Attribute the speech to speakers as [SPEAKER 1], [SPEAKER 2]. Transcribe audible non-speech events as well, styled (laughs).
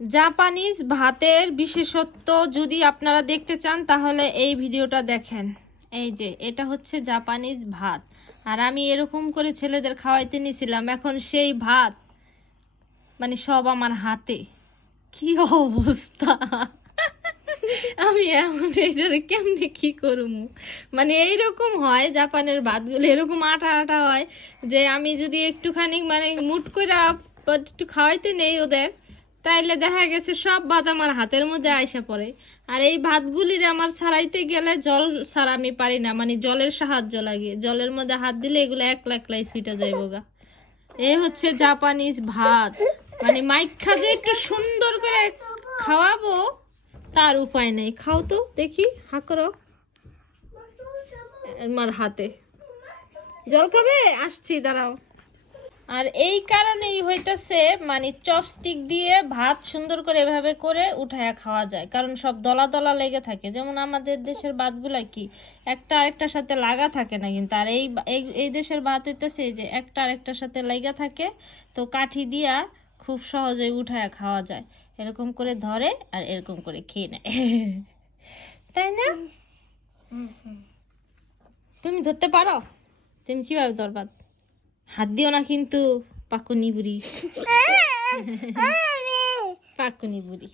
[SPEAKER 1] Japanese ভাতের বিশেষত্ব যদি আপনারা দেখতে চান, তাহলে এই ভিডিওটা দেখেন। এই যে, এটা হচ্ছে জাপানিজ ভাত। আর আমি এরকম করে ছেলেদের খাওয়াইতে নিয়েছিলাম এখন সেই ভাত মানে সব আমার হাতে। কি অবস্থা? আমি এখন এটারে কেমনে কি করুম? মানে এইরকম হয়, জাপানের ভাতগুলো এরকম আটা আটা হয়, যে আমি যদি একটুখানি মানে মুট করে একটু খাওয়াইতে নেই ওদের তাইলে দেখা গেছে সব ভাত আমার হাতের মধ্যে আইসা পড়ে। আর এই ভাতগুলির আমার ছাড়াইতে গেলে জল ছাড়া আমি পারি না মানে জলের সাহায্য লাগে। জলের মধ্যে হাত দিলে এগুলো একলা একলাই সুইটা যাইব গা। এই হচ্ছে জাপানিজ ভাত। মানে মাইখা যে একটু সুন্দর করে খাওয়াবো, তার উপায় নেই। খাও তো, দেখি, হা করো। আমার হাতে। জল খাবে? আসছি, দাঁড়াও। আর এই কারণেই হইতেছে মানে চপস্টিক দিয়ে ভাত সুন্দর করে এভাবে করে উঠায়া খাওয়া যায়। কারণ সব দলা দলা লেগে থাকে। যেমন আমাদের দেশের ভাতগুলা কি একটা আরেকটার সাথে লাগা থাকে না কিন্তু। আর এই এই- দেশের ভাত হইতেছে যে একটা আরেকটার সাথে লাগা থাকে তো কাঠি দিয়া খুব সহজে উঠায়া খাওয়া যায়। এরকম করে ধরে আর এরকম করে খেয়ে নেয়। (laughs) তাই না? তুমি ধরতে পারো? তুমি কীভাবে ধরবা? হাত দিও না কিন্তু পাকুনি বুড়ি। (laughs) পাকুনি বুড়ি।